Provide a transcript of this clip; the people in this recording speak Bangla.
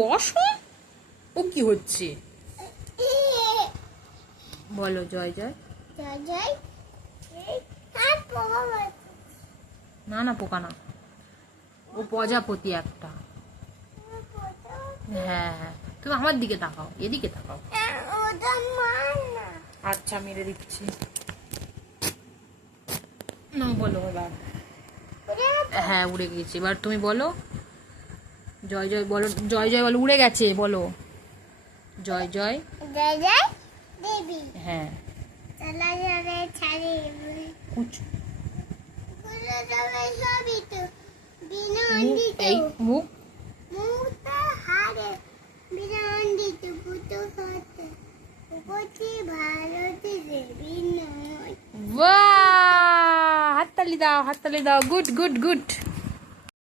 বসো। ও কি হচ্ছে বলো? জয় জয়। না না, পোকা না, ও প্রজাপতি একটা। হ্যাঁ হ্যাঁ, তুমি আমার দিকে তাকাও, এদিকে তাকাও। আচ্ছা, মেরে দিচ্ছি। না, বলো এবার। হ্যাঁ, উড়ে গেছে। এবার তুমি বলো জয় জয়। বলো জয় জয়, বলো। উড়ে গেছে, বলো জয় জয়। জয় জয় দেবী। হ্যাঁ, চলা যাবে ছাড়ি কুচু। ঘুরে যাবে সবই তো বিনন্দিত। এই মুখ। মুক্তা হারে বিনন্দিত পুতো খাতে উপতি ভারতী দেবী নয়। বাহ, হাততালি দাও, হাততালি দাও। Good good good.